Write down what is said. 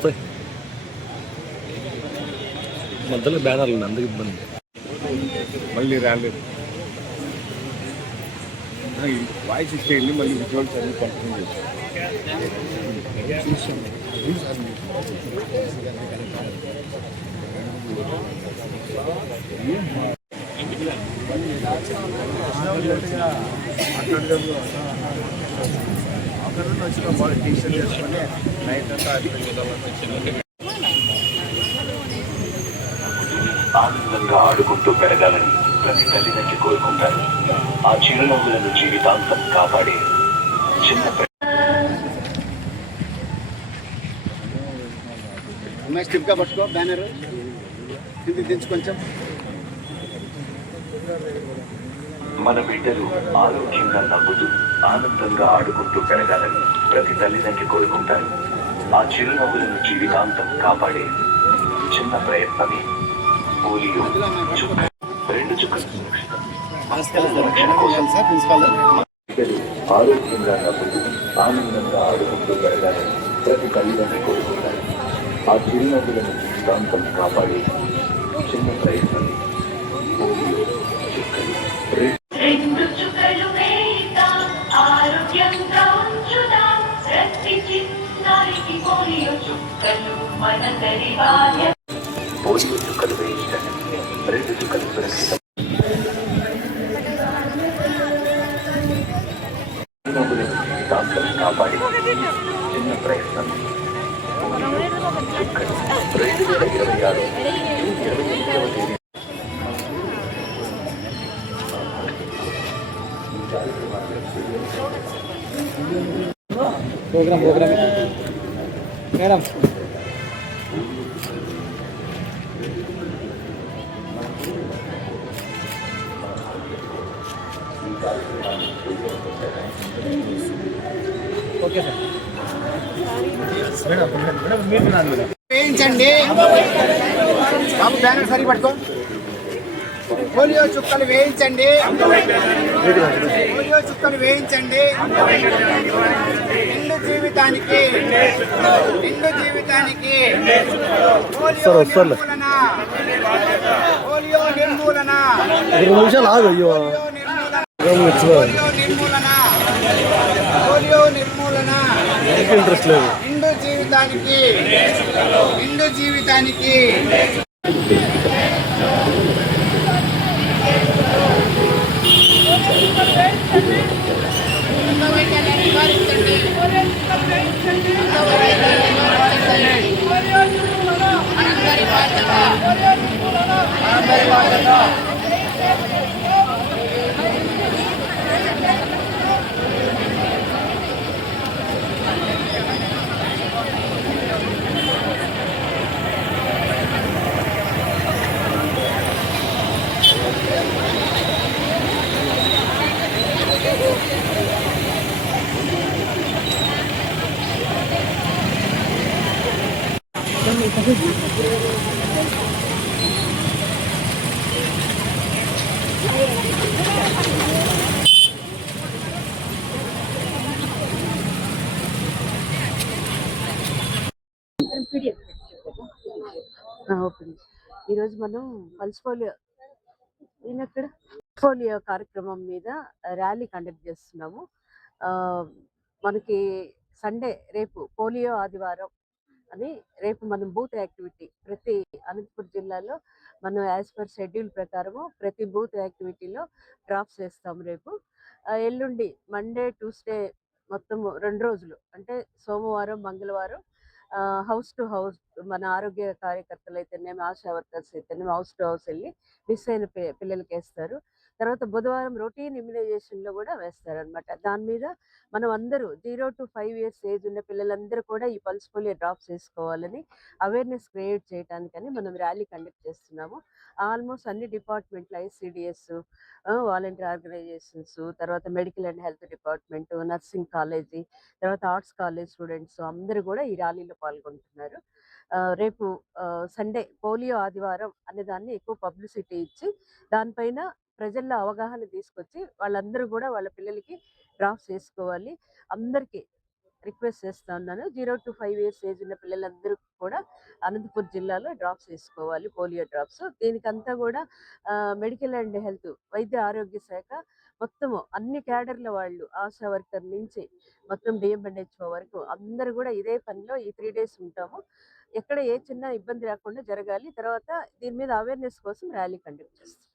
వస్తాయి మధ్యలో బ్యానర్లు ఉంది, అందుకు ఇబ్బంది. మళ్ళీ రాలేదు వాయిస్ ఇచ్చేయండి, మళ్ళీ విజువల్స్ అన్ని కంటిన్యూ చేస్తాం. వచ్చిన బాగా టీషర్ట్ చేసుకొని నైట్ అంతా ఆనందంగా ఆడుకుంటూ పెరగాలని ప్రతి తల్లిదండ్రి కోరుకుంటారు. ఆ చిరునవ్వులను జీవితాంతం కాపాడే చిన్న స్టిప్గా పట్టుకో బ్యానర్ కిందికి దించు కొంచెం. మన బిడ్డలు ఆరోగ్యంగా నవ్వుతూ ఆనందంగా ఆడుకుంటూ పెరగాలని ప్రతి తల్లిదండ్రి కోరుకుంటారు. ఆ చిరునవ్వులను జీవితాంతం కాపాడే చిన్న ప్రయత్నమే పోలియో చుక్క. 2 చుక్కల సురక్షణ కోసం బిడ్డలు ఆరోగ్యంగా నవ్వుతూ ఆనందంగా ఆడుకుంటూ పెరగాలని ప్రతి తల్లిదండ్రి కోరుకుంటారు. ఆ చిరునవ్వులను జీవితాంతం కాపాడే చిన్న ప్రయత్నమే పోలియో చుక్కలు. 2 చుక్కలు వేద్దాం, ఆరోగ్యంగా ఉంచుదాం, ప్రతి చిన్నారికి పోలియో చుక్కలు మనందరి బాధ్యత. పోలియో చుక్కలు వేయించండి, 2 చుక్కలు సురక్షితం. చిరునవ్వులను జీవితాంతం కాపాడే చిన్న ప్రయత్నం చుక్కలు. 2026 జూన్ 28వ తేదీ ప్రోగ్రామ్ మేడం ఓకే సార్. వేయించండి బాబు, బ్యానర్ సరి పట్టుకో. పోలియో చుక్కలు వేయించండి, పోలియో చుక్కలు వేయించండి. నిండు జీవితానికి పోలియో నిర్మూలన, పోలియో నిర్మూలన, 2 నిమిషాలు ఆగు. అయ్యో పోలియో నిర్మూలన, పోలియో నిర్మూలన. ఇంట్రెస్ట్ లేదు. నిండు జీవితానికి ఈరోజు మనం పల్స్ పోలియో కార్యక్రమం మీద ర్యాలీ కండక్ట్ చేస్తున్నాము. మనకి సండే రేపు పోలియో ఆదివారం అని రేపు మనం బూత్ యాక్టివిటీ ప్రతి అనంతపురం జిల్లాలో మనం యాజ్ పర్ షెడ్యూల్ ప్రకారము ప్రతి బూత్ యాక్టివిటీలో డ్రాప్స్ వేస్తాము. రేపు ఎల్లుండి మండే ట్యూస్డే మొత్తం 2 రోజులు అంటే సోమవారం మంగళవారం హౌస్ టు హౌస్ మన ఆరోగ్య కార్యకర్తలు అయితేనేమి ఆశా వర్కర్స్ అయితేనేమి హౌస్ టు హౌస్ వెళ్ళి మిస్ అయిన పిల్లలకి వేస్తారు. తర్వాత బుధవారం రొటీన్ ఇమ్యునైజేషన్లో కూడా వేస్తారనమాట. దాని మీద మనం అందరూ 0 to 5 years ఏజ్ ఉన్న పిల్లలందరూ కూడా ఈ పల్స్ పోలియో డ్రాప్స్ వేసుకోవాలని అవేర్నెస్ క్రియేట్ చేయడానికని మనం ర్యాలీ కండక్ట్ చేస్తున్నాము. ఆల్మోస్ట్ అన్ని డిపార్ట్మెంట్లు ఐసిడిఎస్, వాలంటీర్ ఆర్గనైజేషన్స్, తర్వాత medical and health department, nursing college, తర్వాత ఆర్ట్స్ కాలేజ్ స్టూడెంట్స్ అందరూ కూడా ఈ ర్యాలీలో పాల్గొంటున్నారు. రేపు సండే పోలియో ఆదివారం అనే దాన్ని ఎక్కువ పబ్లిసిటీ ఇచ్చి దానిపైన ప్రజల్లో అవగాహన తీసుకొచ్చి వాళ్ళందరూ కూడా వాళ్ళ పిల్లలకి డ్రాప్స్ వేసుకోవాలి. అందరికీ రిక్వెస్ట్ చేస్తా ఉన్నాను. 0 to 5 ఇయర్స్ ఏజ్ ఉన్న పిల్లలందరూ కూడా అనంతపూర్ జిల్లాలో డ్రాప్స్ వేసుకోవాలి, పోలియో డ్రాప్స్. దీనికంతా కూడా మెడికల్ అండ్ హెల్త్ వైద్య ఆరోగ్య శాఖ మొత్తము అన్ని క్యాడర్ల వాళ్ళు, ఆశా వర్కర్ నుంచి మొత్తం డిఎంఎన్హెచ్ఓ వరకు అందరూ కూడా ఇదే పనిలో ఈ 3 days ఉంటాము. ఎక్కడ ఏ చిన్న ఇబ్బంది రాకుండా జరగాలి. తర్వాత దీని మీద అవేర్నెస్ కోసం ర్యాలీ కండక్ట్ చేస్తాం.